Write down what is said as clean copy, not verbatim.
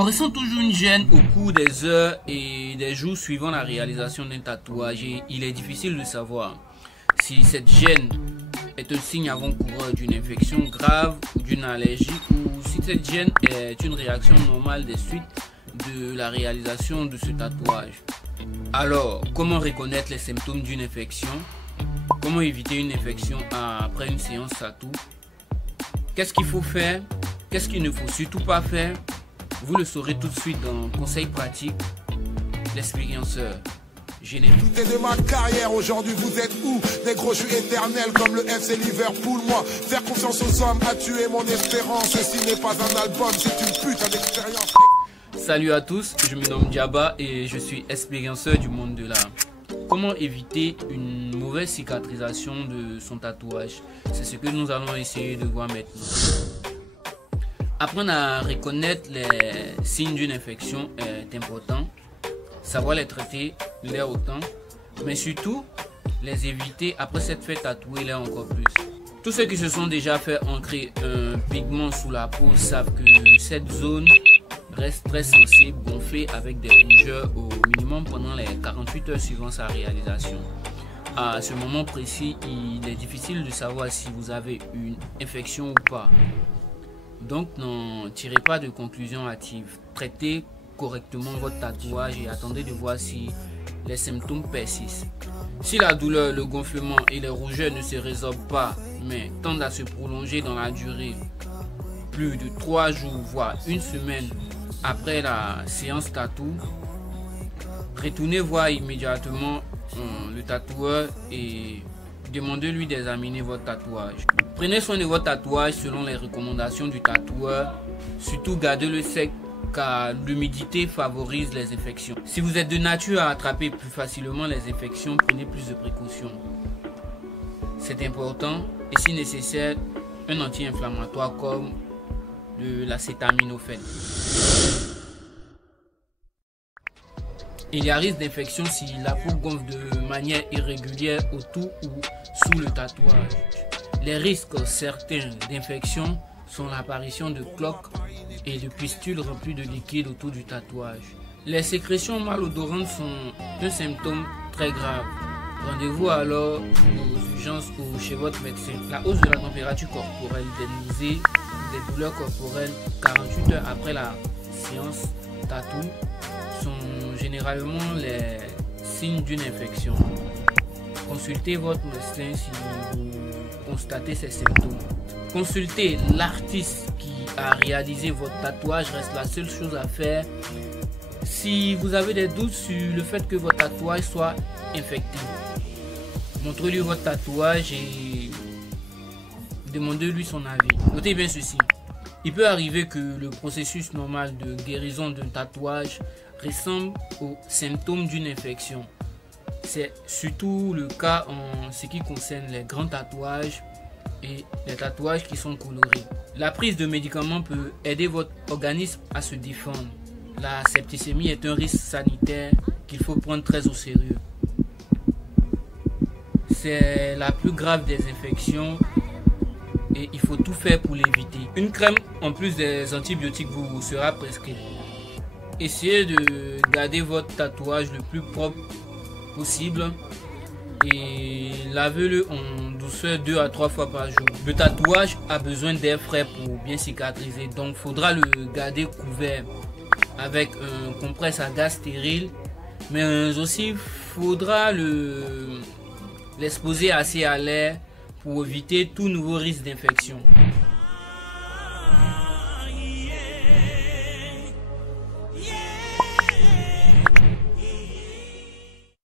On ressent toujours une gêne au cours des heures et des jours suivant la réalisation d'un tatouage et il est difficile de savoir si cette gêne est un signe avant-coureur d'une infection grave ou d'une allergie ou si cette gêne est une réaction normale des suites de la réalisation de ce tatouage. Alors, comment reconnaître les symptômes d'une infection? Comment éviter une infection après une séance tatou? Qu'est-ce qu'il faut faire? Qu'est-ce qu'il ne faut surtout pas faire? Vous le saurez tout de suite dans Conseils pratiques, l'expérienceur générique. Tout est de ma carrière, aujourd'hui vous êtes où? Négro, je suis éternel comme le FC Liverpool. Moi, faire confiance aux hommes a tué mon espérance. Ceci n'est pas un album, c'est une putain d'expérience. Salut à tous, je me nomme Diaba et je suis expérienceur du monde de l'art. Comment éviter une mauvaise cicatrisation de son tatouage? C'est ce que nous allons essayer de voir maintenant. Apprendre à reconnaître les signes d'une infection est important. Savoir les traiter l'est autant. Mais surtout, les éviter après s'être fait tatouer l'est encore plus. Tous ceux qui se sont déjà fait ancrer un pigment sous la peau savent que cette zone reste très sensible, gonflée avec des rougeurs au minimum pendant les 48 heures suivant sa réalisation. À ce moment précis, il est difficile de savoir si vous avez une infection ou pas. Donc n'en tirez pas de conclusions hâtives. Traitez correctement votre tatouage et attendez de voir si les symptômes persistent. Si la douleur, le gonflement et les rougeurs ne se résorbent pas, mais tendent à se prolonger dans la durée, plus de 3 jours, voire une semaine après la séance tatou, retournez voir immédiatement le tatoueur et demandez-lui d'examiner votre tatouage. Prenez soin de votre tatouage selon les recommandations du tatoueur. Surtout gardez-le sec car l'humidité favorise les infections. Si vous êtes de nature à attraper plus facilement les infections, prenez plus de précautions. C'est important et si nécessaire, un anti-inflammatoire comme de l'acétaminophène. Il y a risque d'infection si la peau gonfle de manière irrégulière autour ou sous le tatouage. Les risques certains d'infection sont l'apparition de cloques et de pustules remplies de liquide autour du tatouage. Les sécrétions malodorantes sont un symptôme très grave. Rendez-vous alors aux urgences ou chez votre médecin. La hausse de la température corporelle, des nausées, des douleurs corporelles 48 heures après la séance tatou sont généralement les signes d'une infection. Consultez votre médecin si vous constatez ces symptômes. Consultez l'artiste qui a réalisé votre tatouage reste la seule chose à faire. Si vous avez des doutes sur le fait que votre tatouage soit infecté, montrez-lui votre tatouage et demandez-lui son avis. Notez bien ceci. Il peut arriver que le processus normal de guérison d'un tatouage ressemble aux symptômes d'une infection. C'est surtout le cas en ce qui concerne les grands tatouages et les tatouages qui sont colorés. La prise de médicaments peut aider votre organisme à se défendre. La septicémie est un risque sanitaire qu'il faut prendre très au sérieux. C'est la plus grave des infections et il faut tout faire pour l'éviter. Une crème en plus des antibiotiques vous sera prescrite. Essayez de garder votre tatouage le plus propre possible et lavez-le en douceur 2 à 3 fois par jour. Le tatouage a besoin d'air frais pour bien cicatriser, donc il faudra le garder couvert avec un compresse à gaz stérile, mais aussi il faudra l'exposer assez à l'air pour éviter tout nouveau risque d'infection.